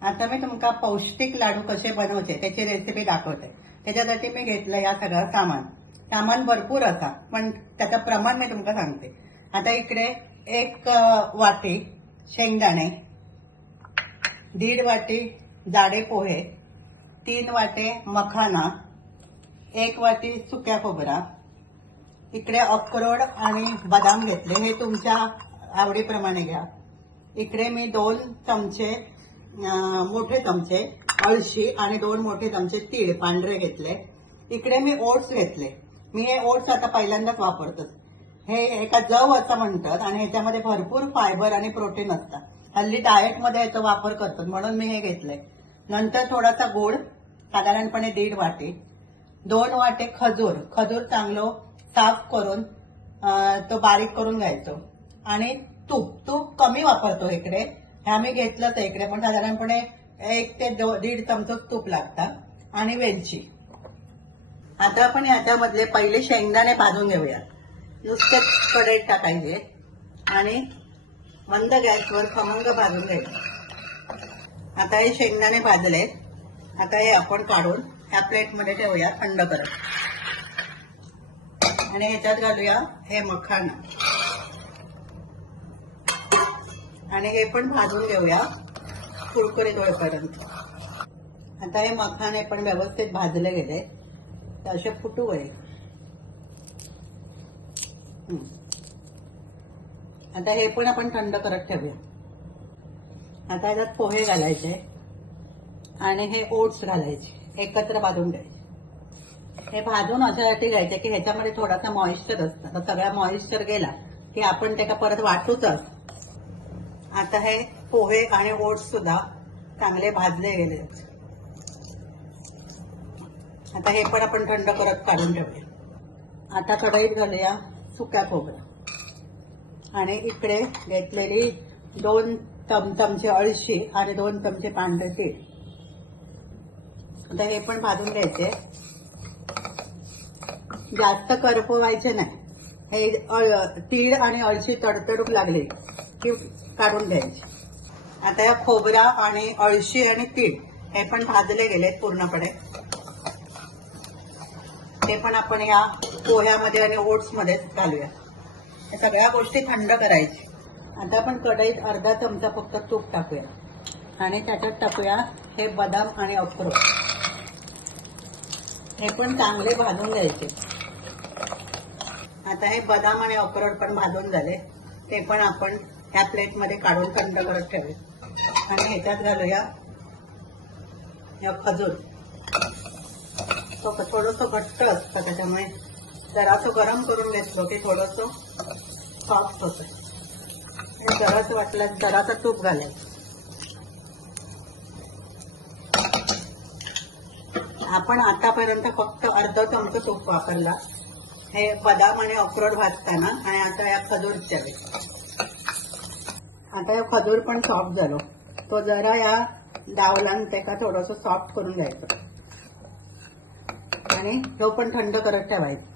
आता मी तुमका पौष्टिक लाडू कसे बनवते त्याची रेसिपी दाखवते। त्याच्यासाठी मी घेतलं या सगळं सामान भरपूर असा, पण त्याचं प्रमाण मी तुमका सांगते। आता इकडे एक वाटी शेंगदाणे, 1.5 वाटी जाडे पोहे, 3 वाटे मखाना, 1 वाटी सुक्या खोबरा, इकडे अक्रोड आणि बदाम घेतले, हे तुमच्या आवडीप्रमाणे घ्या। इकडे मी 2 चमचे मोठे चमचे अळशी आणि 2 मोठे चमचे तीळ पांढरे घेतले। इकडे मी ओट्स घेतले। मी हे ओट्स आता पहिल्यांदाच वापरतो। हे एका जव असं म्हणतात आणि ह्याच्यामध्ये भरपूर फायबर आणि प्रोटीन असतात। हल्ली डाएट मध्ये याचा वापर करतात म्हणून मी हे घेतले। नंतर थोडासा गूळ, साधारणपणे 1.5 वाटी, 2 वाटे खजूर चांगलं साफ करून तो बारीक करून घ्यायचो, आणि तूप कमी वापरतो इकडे, हे आम्ही घेतलंच आहे इकडे, पण साधारणपणे 1 ते 1.5 चमचे तूप लागतात, आणि वेलची। आता आपण याच्यामधले पहिले शेंगदाणे भाजून घेऊया। नुसतेच कढईत टाकायचे आणि मंद गॅसवर खमंग भाजून घ्यायचे। आता हे शेंगदाणे भाजले, आता हे आपण काढून ह्या प्लेटमध्ये ठेवूया थंड करत, आणि ह्याच्यात घालूया हे मखाना, आणि हे पण भाजून घेऊया कुरकुरीत होईपर्यंत। आता हे मखाने पण व्यवस्थित भाजले गेले, तर असे फुटू वळे। आता हे पण आपण थंड करत ठेवूया। आता याच्यात पोहे घालायचे आणि हे ओट्स घालायचे, एकत्र भाजून घ्यायचे। हे भाजून अशासाठी घ्यायचे की ह्याच्यामध्ये थोडासा मॉइश्चर असतं, तर सगळा मॉइश्चर गेला की आपण त्याला परत वाटूच। आता हे पोहे आणि ओट्स सुद्धा चांगले भाजले गेले। आता हे पण आपण थंड करत काढून ठेवूया। आता कढईत घालूया सुक्या खोबरं, आणि इकडे घेतलेली 2 चमचे अळशी आणि 2 चमचे पांढरे तीळ, आता हे पण भाजून घ्यायचे। जास्त करपवायचे नाही, हे तीळ आणि अळशी तडतडूक लागली की काढून घ्यायची। आता या खोबरा आणि अळशी आणि तीळ हे पण भाजले गेलेत पूर्णपणे, ते पण आपण या पोह्यामध्ये आणि ओट्स मध्ये घालूया। या सगळ्या गोष्टी थंड करायची। आता आपण कढईत अर्धा चमचा फक्त तूप टाकूया, आणि त्याच्यात टाकूया हे बदाम आणि अक्रोड, हे पण चांगले भाजून घ्यायचे। आता हे बदाम आणि अक्रोड पण भाजून झाले, ते पण आपण ह्या प्लेटमध्ये काढून थंड करत ठेवूया, आणि ह्याच्यात घालूया खजूर। तो थोडंसं घट्ट असतं, त्याच्यामुळे जरासं गरम करून घेतलं की थोडंसं सॉफ्ट होतं, आणि जरासं वाटलं जरासं तूप घालायचं। आपण आतापर्यंत फक्त अर्धा चमचा तूप वापरला, हे बदाम आणि अक्रोड भाजताना, आणि आता या खजूरच्या आता या खजूर पण सॉफ्ट झालो, तो जरा या डावलान त्याला थोडंसं सॉफ्ट करून घ्यायचं, आणि तो पण थंड करत ठेवायचा।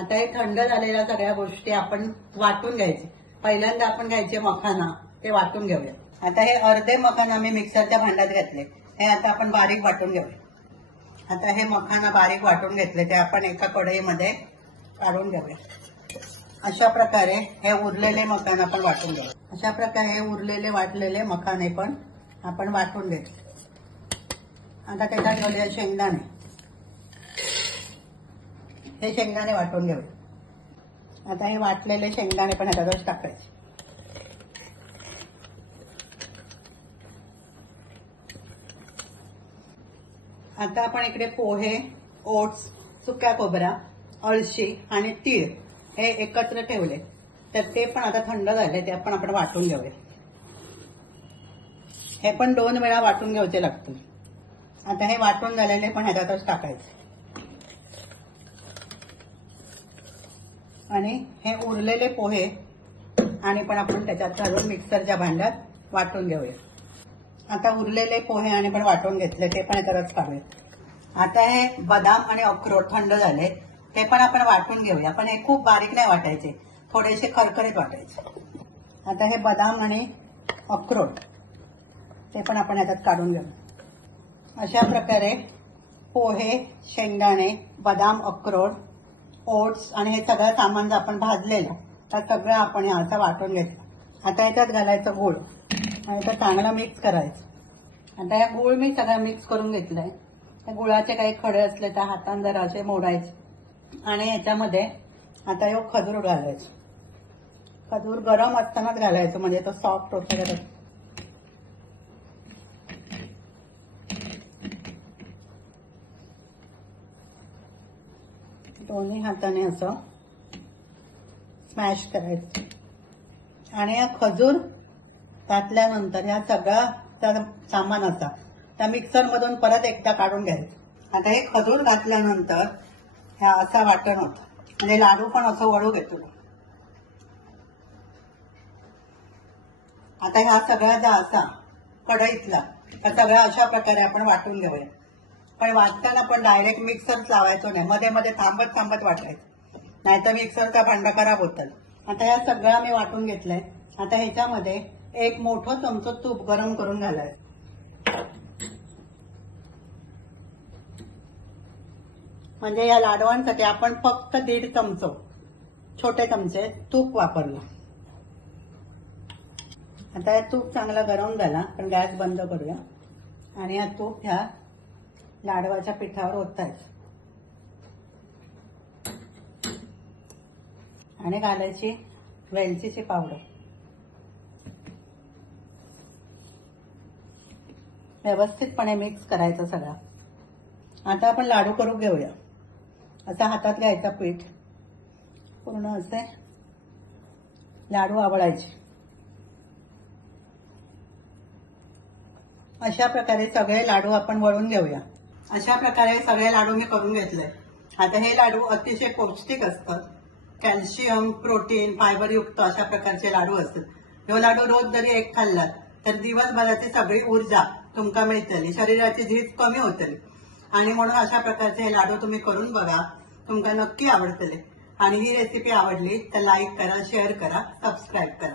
आता हे थंड झालेल्या सगळ्या गोष्टी आपण वाटून घ्यायचे। पहिल्यांदा आपण घ्यायचे मखाना, ते वाटून घेऊया। आता हे अर्धे मखाना मी मिक्सरच्या भांड्यात घेतले, हे आता आपण बारीक वाटून घेऊया। आता हे मखाना बारीक वाटून घेतले, ते आपण एका कढईमध्ये काढून घेऊया। अशा प्रकारे हे उरलेले मखाना पण वाटून घेऊया। अशा प्रकारे हे उरलेले वाटलेले मखाने पण आपण वाटून घेतले। आता त्याच्यात घालूया शेंगदाणे, हे शेंगदाणे वाटून घेऊया। आता हे वाटलेले शेंगदाणे पण ह्याच्यातच टाकायचे। आता आपण इकडे पोहे, ओट्स, सुक्या खोबरा, अळशी आणि तीळ हे एकत्र ठेवले, तर ते पण आता थंड झाले, ते पण आपण वाटून घेऊया। हे पण 2 वेळा वाटून घ्यायचे लागतील। आता हे वाटून झालेले पण ह्याच्यातच टाकायचे, आणि हे उरलेले पोहे आणि पण आपण त्याच्यात घालून मिक्सरच्या भांड्यात वाटून घेऊया। आता उरलेले पोहे आणि पण वाटून घेतले, ते पण याच्यातच काढूया। आता हे बदाम आणि अक्रोड थंड झाले, ते पण आपण वाटून घेऊया, पण हे खूप बारीक नाही वाटायचे, थोडेसे खरखरीत वाटायचे। आता हे बदाम आणि अक्रोड ते पण आपण याच्यात काढून घेऊ. अशा प्रकारे पोहे, शेंगदाणे, बदाम, अक्रोड, ओट्स आणि हे सगळं सामान जर आपण भाजलेलं तर सगळं आपण याचा वाटून घेतलं. आता याच्यात घालायचं गूळ आणि ते चांगलं मिक्स करायचं. आता या गूळ मी सगळं मिक्स करून घेतलंय. त्या गुळाचे काही खडे असले तर हाताने जरा असे मोडायचे आणि याच्यामध्ये आता यो खजूर घालायचं. खजूर गरम असतानाच घालायचं म्हणजे तो सॉफ्ट होतो. दोन्ही हाताने असं स्मॅश करायचं आणि हा खजूर घातल्यानंतर ह्या सगळा सामान असा त्या मिक्सरमधून परत एकदा काढून घ्यायचं. आता हे खजूर घातल्यानंतर ह्या असा वाटण होतं म्हणजे लाडू पण असं वळू घेतो. आता ह्या सगळ्या ज्या असा कढईतला ह्या सगळ्या अशा प्रकारे आपण वाटून घेऊया. पण वाटताना पण डायरेक्ट मिक्सर लावायचो नाही, मध्ये मध्ये थांबत थांबत वाटायचं, नाहीतर मिक्सरचा भांडा खराब होतं. आता या सगळ्या मी वाटून घेतलंय. आता ह्याच्यामध्ये एक मोठं चमचं तूप गरम करून घालायचं. म्हणजे या लाडवांसाठी आपण फक्त 1.5 चमचे छोटे चमचे तूप वापरलं. आता हे तूप चांगला गरम झाला. आपण गॅस बंद करूया आणि हा तूप ह्या लाडवाच्या पिठावर ओतायचं आणि घालायची वेलचीची पावडर. व्यवस्थितपणे मिक्स करायचं सगळं. आता आपण लाडू करून घेऊया. असा हातात घ्यायचा पीठ, पूर्ण असे लाडू आवळायचे. अशा प्रकारे सगळे लाडू आपण वळून घेऊया. अशा प्रकारे सगळे लाडू मी करून घेतले. आता हे लाडू अतिशय पौष्टिक असतात. कॅल्शियम, प्रोटीन, फायबर युक्त अशा प्रकारचे लाडू असतात. हे लाडू रोज जरी एक खाल्लात तर दिवसभराची सगळी ऊर्जा तुमका मिळतली, शरीराची झीज कमी होतली. आणि म्हणून अशा प्रकारचे हे लाडू तुम्ही करून बघा, तुमका नक्की आवडतले. आणि ही रेसिपी आवडली तर लाईक करा, शेअर करा, सबस्क्राईब करा.